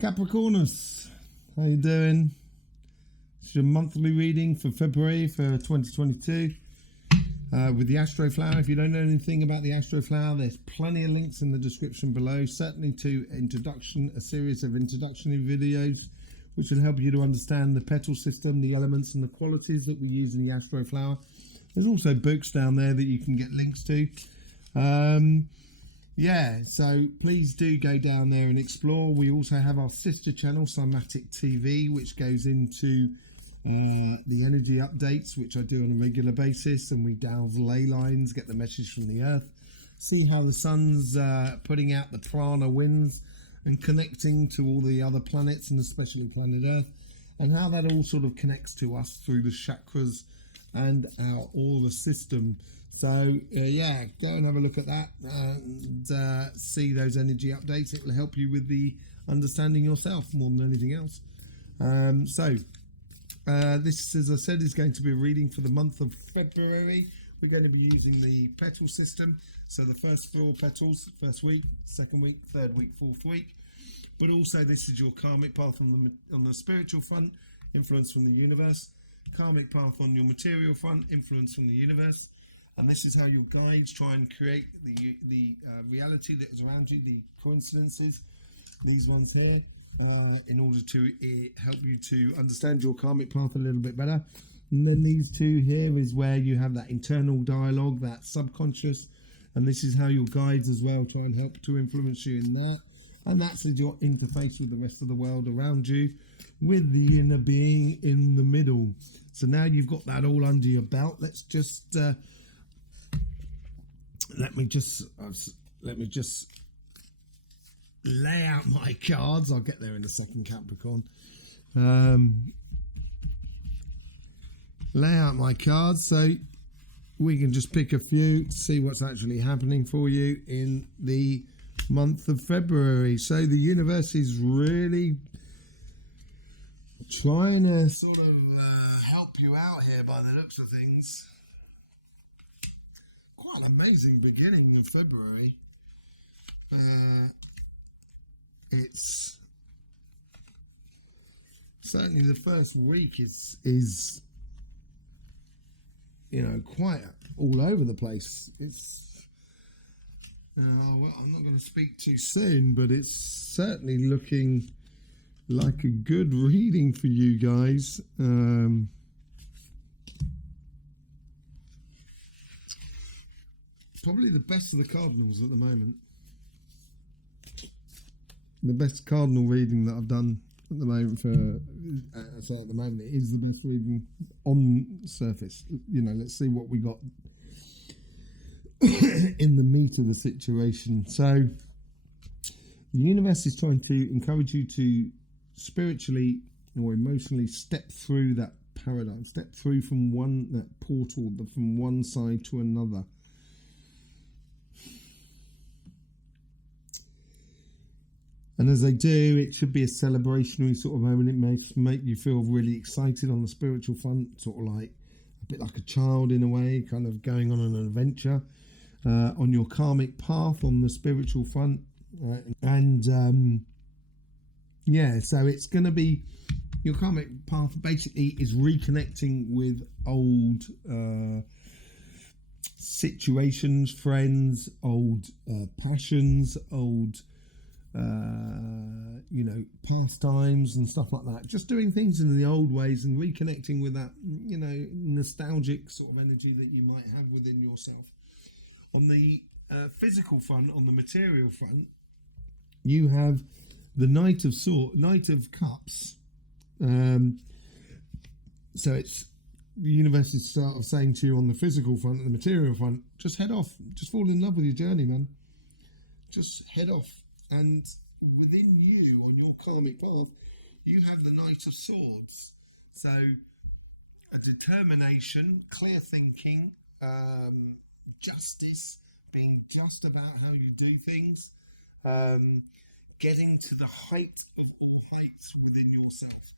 Capricornus, how you doing? It's your monthly reading for February for 2022 with the Astroflower. If you don't know anything about the Astroflower, there's plenty of links in the description below, certainly to a series of introductory videos which will help you to understand the petal system, the elements and the qualities that we use in the Astroflower. There's also books down there that you can get links to. So please do go down there and explore. We also have our sister channel, Cymatic TV, which goes into the energy updates, which I do on a regular basis, and we delve ley lines, get the message from the earth, see how the sun's putting out the prana winds and connecting to all the other planets, and especially planet earth, and how that all sort of connects to us through the chakras and our aura system. So go and have a look at that and see those energy updates. It will help you with the understanding yourself more than anything else. This, as I said, is going to be a reading for the month of February. We're going to be using the petal system. So the first 4 petals, first week, second week, third week, fourth week. But also this is your karmic path on the spiritual front, influence from the universe. Karmic path on your material front, influence from the universe. And this is how your guides try and create the reality that is around you, the coincidences, these ones here, in order to help you to understand your karmic path a little bit better. And then these 2 here is where you have that internal dialogue, that subconscious, and this is how your guides as well try and help to influence you in that. And that's your interface with the rest of the world around you, with the inner being in the middle. So now you've got that all under your belt. Let's just let me just lay out my cards. I'll get there in a second, Capricorn. Lay out my cards so we can just pick a few to see what's actually happening for you in the month of February. So the universe is really trying to sort of help you out here by the looks of things. Quite an amazing beginning of February. It's certainly the first week is quite all over the place. It's I'm not going to speak too soon, but it's certainly looking like a good reading for you guys. Probably the best of the cardinals at the moment. The best cardinal reading that I've done at the moment it is the best reading on surface. Let's see what we got in the meat of the situation. So the universe is trying to encourage you to spiritually or emotionally step through that paradigm, step through from that portal, from one side to another. And as they do, it should be a celebrationary sort of moment. It may make you feel really excited on the spiritual front, sort of like a bit like a child in a way, kind of going on an adventure on your karmic path on the spiritual front. So it's going to be your karmic path basically is reconnecting with old situations, friends, old passions, old pastimes and stuff like that, just doing things in the old ways and reconnecting with that nostalgic sort of energy that you might have within yourself. On the physical front, on the material front, you have the Knight of Cups. So it's the universe is sort of saying to you on the physical front and the material front, just head off, just fall in love with your journey, man. Just head off. And within you, on your karmic path, you have the Knight of Swords. So a determination, clear thinking, justice, being just about how you do things, getting to the height of all heights within yourself.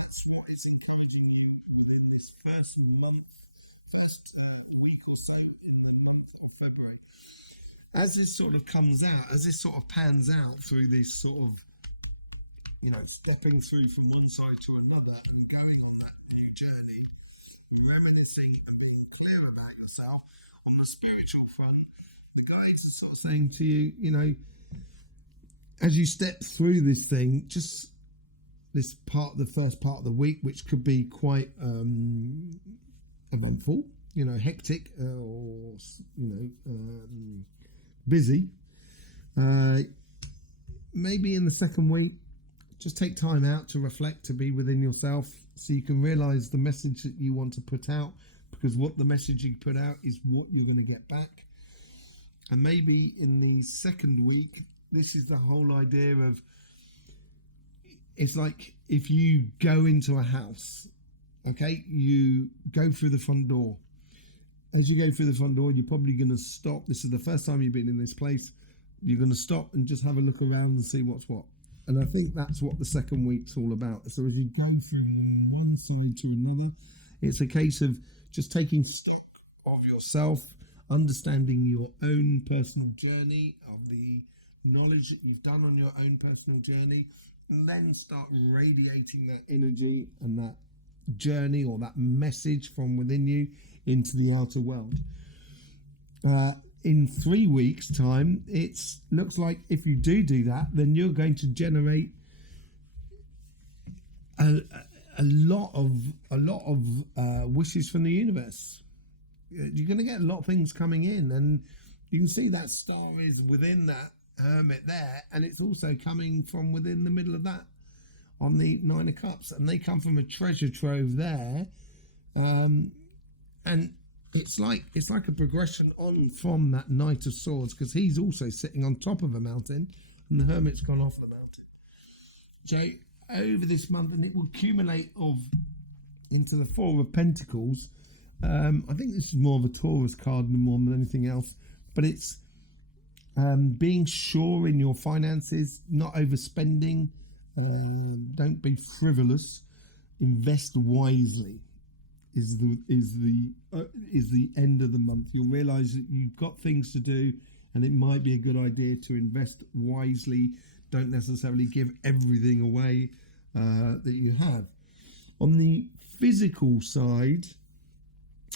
That's what is encouraging you within this first week or so in the month of February. As this sort of comes out, as this sort of pans out through this sort of stepping through from one side to another and going on that new journey, reminiscing and being clear about yourself on the spiritual front. The guides are sort of saying to you, as you step through this thing, just this part, the first part of the week, which could be quite eventful, hectic, or busy. Maybe in the second week, just take time out to reflect, to be within yourself, so you can realize the message that you want to put out, because what the message you put out is what you're going to get back. And maybe in the second week, this is the whole idea of, it's like if you go into a house, okay, you go through the front door. As you go through the front door, you're probably going to stop. This is the first time you've been in this place. You're going to stop and just have a look around and see what's what. And I think that's what the second week's all about. So as you go from one side to another, it's a case of just taking stock of yourself, understanding your own personal journey, of the knowledge that you've done on your own personal journey, and then start radiating that energy and that journey or that message from within you into the outer world. In 3 weeks' time, it looks like if you do that, then you're going to generate a lot of wishes from the universe. You're going to get a lot of things coming in, and you can see that star is within that hermit there, and it's also coming from within the middle of that on the Nine of Cups, and they come from a treasure trove there, and it's like a progression on from that Knight of Swords, because he's also sitting on top of a mountain and the hermit's gone off the mountain. So over this month, and it will accumulate into the Four of Pentacles. I think this is more of a Taurus card more than anything else, but it's being sure in your finances, not overspending, don't be frivolous, invest wisely. Is the end of the month. You'll realize that you've got things to do, and it might be a good idea to invest wisely. Don't necessarily give everything away that you have. On the physical side,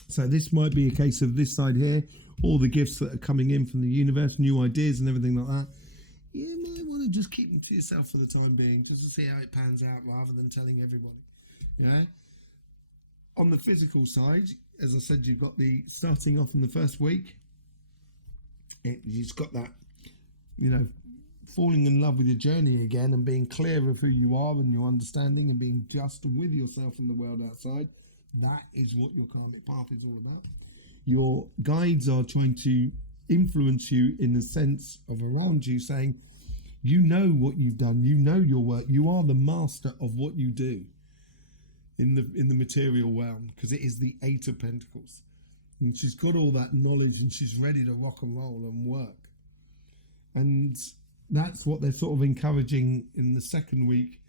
so this might be a case of this side here, all the gifts that are coming in from the universe, new ideas and everything like that. You might want to just keep them to yourself for the time being, just to see how it pans out, rather than telling everybody. Yeah. On the physical side, as I said, you've got the starting off in the first week. You've got that, falling in love with your journey again and being clear of who you are and your understanding and being just with yourself and the world outside. That is what your karmic path is all about. Your guides are trying to influence you in the sense of around you, saying, you know what you've done, you know your work, you are the master of what you do in the material realm, because it is the Eight of Pentacles, and she's got all that knowledge and she's ready to rock and roll and work. And that's what they're sort of encouraging in the second week,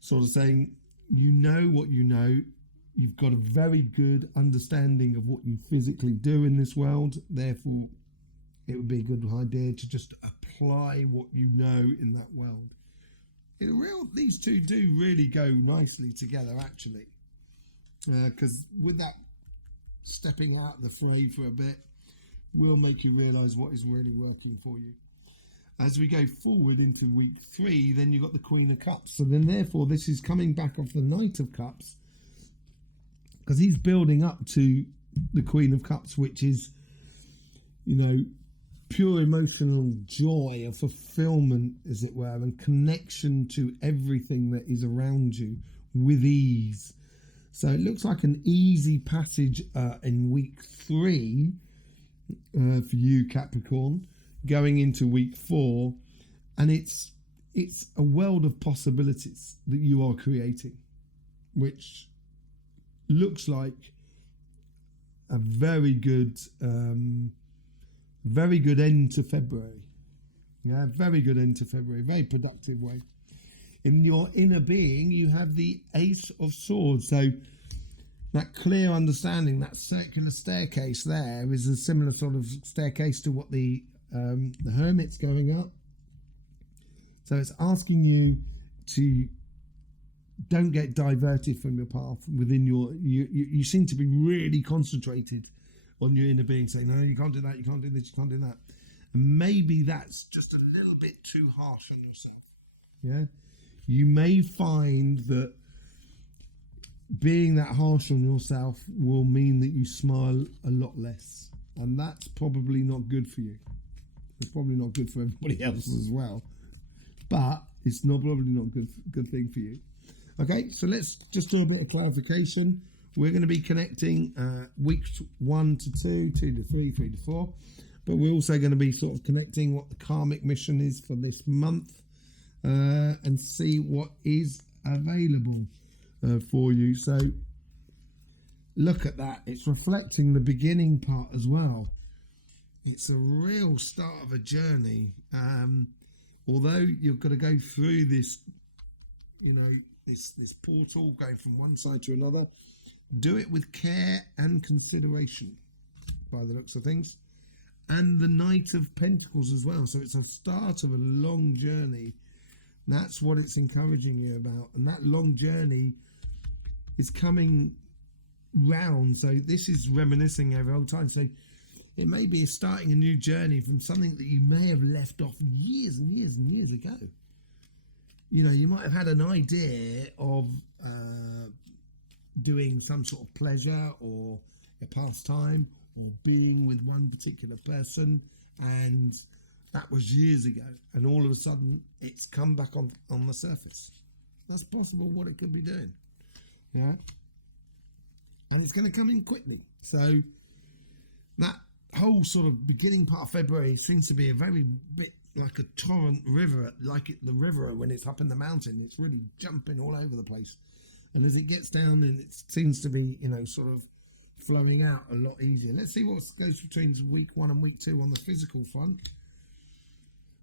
sort of saying, you know what you know, you've got a very good understanding of what you physically do in this world, therefore it would be a good idea to just apply what you know in that world. These two do really go nicely together, actually, because with that stepping out of the fray for a bit will make you realize what is really working for you. As we go forward into week 3, then you've got the Queen of Cups. So then therefore this is coming back off the Knight of Cups, because he's building up to the Queen of Cups, which is, pure emotional joy and fulfillment, as it were, and connection to everything that is around you with ease. So it looks like an easy passage in week 3 for you, Capricorn, going into week 4, and it's a world of possibilities that you are creating, which looks like a very good end to February. Yeah, very good end to February. Very productive way. In your inner being, you have the Ace of Swords. So that clear understanding, that circular staircase there is a similar sort of staircase to what the Hermit's going up. So it's asking you, to don't get diverted from your path within you seem to be really concentrated on your inner being, saying, no, you can't do that, you can't do this, you can't do that. And maybe that's just a little bit too harsh on yourself. Yeah. You may find that being that harsh on yourself will mean that you smile a lot less. And that's probably not good for you. It's probably not good for everybody else as well. But it's probably not good thing for you. Okay, so let's just do a bit of clarification. We're going to be connecting weeks 1 to 2, 2 to 3, 3 to 4. But we're also going to be sort of connecting what the karmic mission is for this month and see what is available for you. So look at that. It's reflecting the beginning part as well. It's a real start of a journey. Although you're going to go through this, this portal going from one side to another, do it with care and consideration by the looks of things. And the Knight of Pentacles as well. So it's a start of a long journey. That's what it's encouraging you about. And that long journey is coming round. So this is reminiscing every old time. So it may be starting a new journey from something that you may have left off years and years and years ago. You might have had an idea of doing some sort of pleasure or a pastime or being with one particular person, and that was years ago, and all of a sudden it's come back on the surface. That's possible what it could be doing. Yeah. And it's going to come in quickly. So that whole sort of beginning part of February seems to be a very bit like a torrent river, the river when it's up in the mountain. It's really jumping all over the place. And as it gets down, and it seems to be, sort of flowing out a lot easier. Let's see what goes between week 1 and week 2 on the physical front.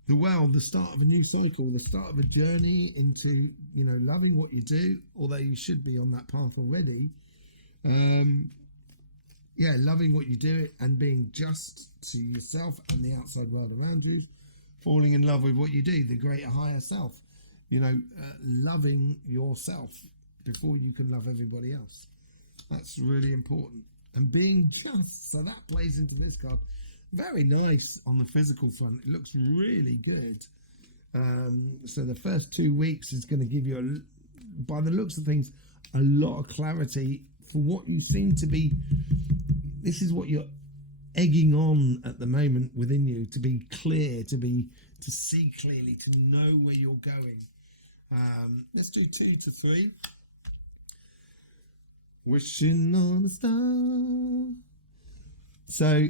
The start of a new cycle, the start of a journey into, loving what you do, although you should be on that path already. Loving what you do and being just to yourself and the outside world around you, falling in love with what you do, the greater higher self, loving yourself before you can love everybody else. That's really important. And being just, so that plays into this card. Very nice on the physical front. It looks really good. So the first 2 weeks is going to give you, by the looks of things, a lot of clarity for what you seem to be. This is what you're egging on at the moment within you, to be clear, to see clearly, to know where you're going. Let's do 2 to 3. Wishing on a star. So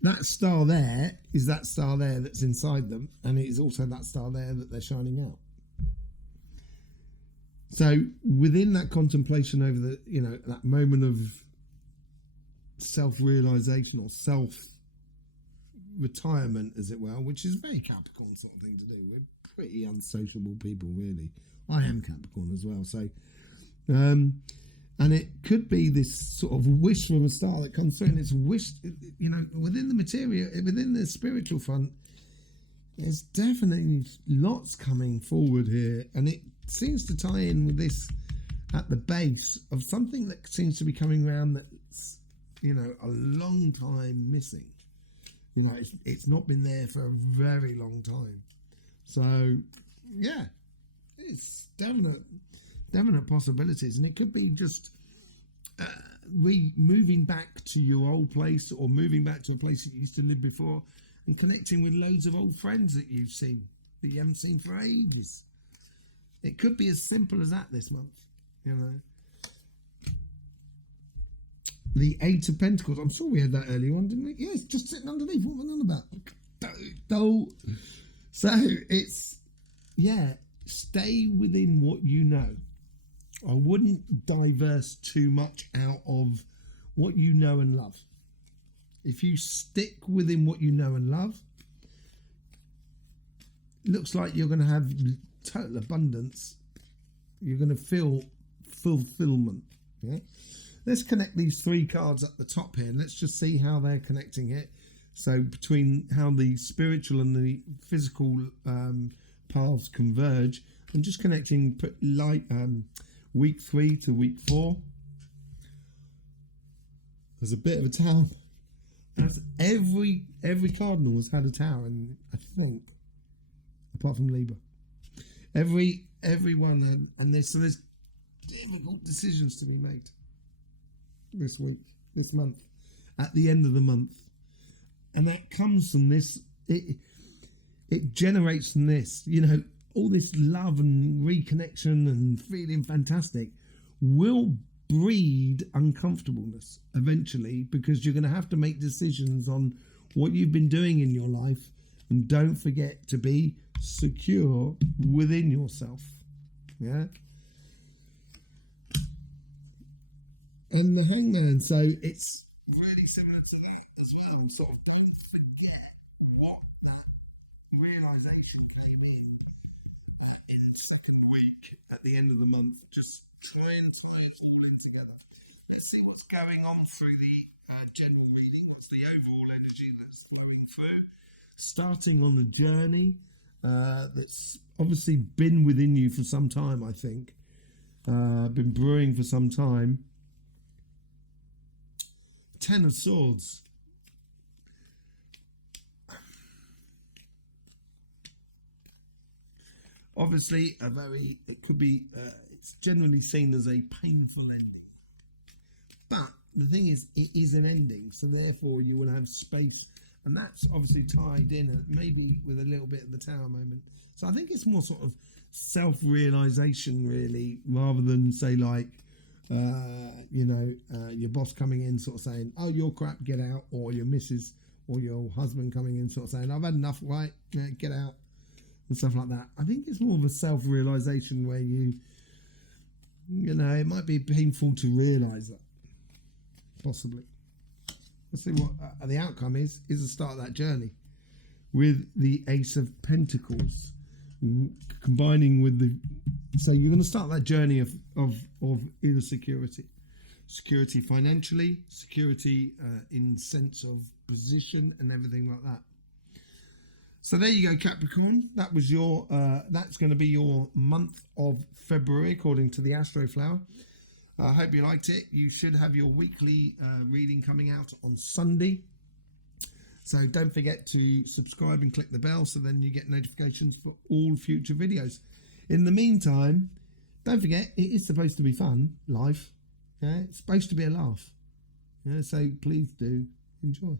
that star there is that star there that's inside them, and it is also that star there that they're shining out. So within that contemplation over that moment of self-realization or self-retirement, as it were, which is a very Capricorn sort of thing to do. We're pretty unsociable people, really. I am Capricorn as well. So, and it could be this sort of wish from the star that comes through, and it's wish, within the material, within the spiritual front, there's definitely lots coming forward here, and it seems to tie in with this at the base of something that seems to be coming around that's, a long time missing. It's not been there for a very long time. So, yeah, it's definite possibilities, and it could be just moving back to your old place, or moving back to a place that you used to live before, and connecting with loads of old friends that you've seen that you haven't seen for ages. It could be as simple as that this month. The 8 of Pentacles. I'm sure we had that earlier on, didn't we? Yeah, it's just sitting underneath. What was I on about? So it's, stay within what you know. I wouldn't diverse too much out of what you know and love. If you stick within what you know and love, it looks like you're going to have total abundance. You're going to feel fulfillment. Yeah. Let's connect these 3 cards at the top here, and let's just see how they're connecting it. So between how the spiritual and the physical paths converge, I'm just connecting week 3 to week 4. There's a bit of a tower. Every cardinal has had a tower, and I think, apart from Libra, everyone and there's difficult decisions to be made this week, this month, at the end of the month, and that comes from this. It generates from this, all this love and reconnection and feeling fantastic will breed uncomfortableness eventually, because you're going to have to make decisions on what you've been doing in your life, and don't forget to be secure within yourself. Yeah. And the Hangman, so it's really similar to the as well. Sort of don't forget what that realization came in second week at the end of the month. Just try and tie it all in together. Let's see what's going on through the general reading. What's the overall energy that's going through? Starting on a journey that's obviously been within you for some time, I think. Been brewing for some time. 10 of Swords. Obviously, it could be, it's generally seen as a painful ending. But the thing is, it is an ending, so therefore you will have space, and that's obviously tied in, maybe with a little bit of the Tower moment. So I think it's more sort of self-realization, really, rather than say like, your boss coming in sort of saying, oh, you're crap, get out, or your missus or your husband coming in sort of saying, I've had enough, right, get out, and stuff like that. I think it's more of a self-realization where it might be painful to realize that, possibly. Let's see what the outcome is the start of that journey with the Ace of Pentacles combining with so you're going to start that journey of inner security financially, security in sense of position and everything like that. So there you go, Capricorn. That was your that's going to be your month of February according to the Astroflower. I hope you liked it. You should have your weekly reading coming out on Sunday. So don't forget to subscribe and click the bell so then you get notifications for all future videos. In the meantime, don't forget, it is supposed to be fun, life. Yeah? It's supposed to be a laugh. Yeah? So please do enjoy.